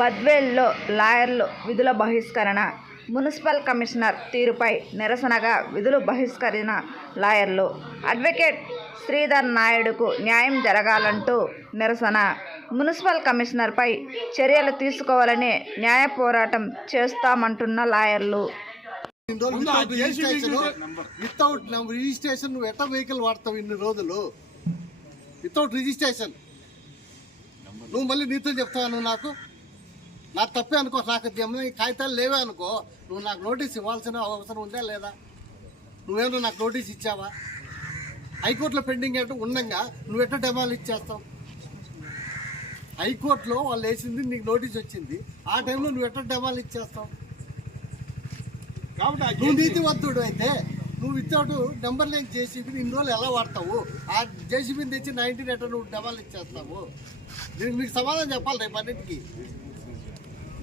బద్వేల్లో లాయర్లు విధుల బహిష్కరణ. మున్సిపల్ కమిషనర్ తీరుపై నిరసనగా విధులు బహిష్కరించిన లాయర్లు. అడ్వకేట్ శ్రీధర్ నాయుడుకు న్యాయం జరగాలంటూ నిరసన. మున్సిపల్ కమిషనర్పై చర్యలు తీసుకోవాలని న్యాయ పోరాటం చేస్తామంటున్న లాయర్లు. వితౌట్ రిజిస్ట్రేషన్ నువ్వు ఎట్లా వెహికల్ వాడతావు ఇన్ని రోజులు? వితౌట్ రిజిస్ట్రేషన్ నువ్వు మళ్ళీ నీతో చెప్తావు. నాకు తప్పే అనుకో, నాకు కాగితాలు లేవే అనుకో, నువ్వు నాకు నోటీస్ ఇవ్వాల్సిన అవసరం ఉందా లేదా? నువ్వేమో నాకు నోటీస్ ఇచ్చావా? హైకోర్టులో పెండింగ్ ఏంటో ఉండగా నువ్వు ఎట్లా డెమాలిష్ చేస్తావు? హైకోర్టులో వాళ్ళు వేసింది, నీకు నోటీస్ వచ్చింది, ఆ టైంలో నువ్వు ఎట్లా డెమాలిష్ చేస్తావు? నువ్వు నీతివంతుడు అయితే నువ్వు వితౌట్ నెంబర్ లేని జేసీబీని ఇన్ని రోజులు ఎలా వాడతావు? ఆ జేసీబీని తెచ్చి 19 ఎట్లా నువ్వు డెమాలిష్ చేస్తావు? దీనికి మీకు సమాధానం చెప్పాలి. రేపు అన్నింటికి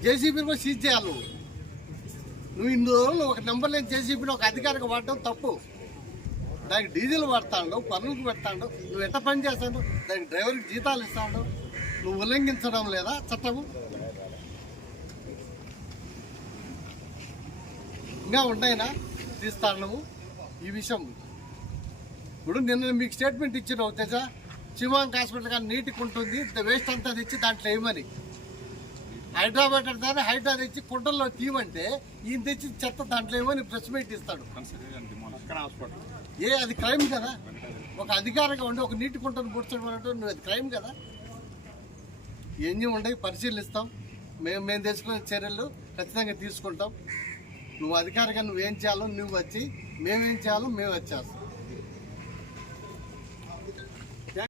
జేసీబీని కూడా సీజ్ చేయాలి. నువ్వు ఇన్ని రోజులు ఒక నెంబర్ లేని జేసీబీని ఒక అధికారికి వాడటం తప్పు. దానికి డీజిల్ వాడతాడు, పన్నులకు పెడతాడు, నువ్వు ఎట్లా పని చేస్తాడు? దానికి డ్రైవర్కి జీతాలు ఇస్తాడు. నువ్వు ఉల్లంఘించడం లేదా చట్టము? ఇంకా ఉన్నాయినా తీస్తాను నువ్వు ఈ విషయం. ఇప్పుడు నిన్న మీకు స్టేట్మెంట్ ఇచ్చినావు తెజా, శివాంక్ హాస్పిటల్ కానీ నీటికి ఉంటుంది, వేస్ట్ అంతా తెచ్చి దాంట్లో వేయమని. హైదరాబాద్ అంటే హైదరాబాద్ తెచ్చి కుంటల్లో తీయమంటే ఈయన తెచ్చి చెత్త దాంట్లో ఏమని ప్రెస్ మీట్ ఇస్తాడు. అది క్రైమ్ కదా? ఒక అధికారంగా ఉండి ఒక నీటి కుంటను పూడ్చడం అంటే నువ్వు అది క్రైమ్ కదా? ఎన్ని ఉండయి పరిశీలిస్తాం. మేము తీసుకునే చర్యలు ఖచ్చితంగా తీసుకుంటాం. నువ్వు అధికారిగా నువ్వేం చేయాలో నువ్వు వచ్చి, మేమేం చేయాలో మేము వచ్చేస్తాం.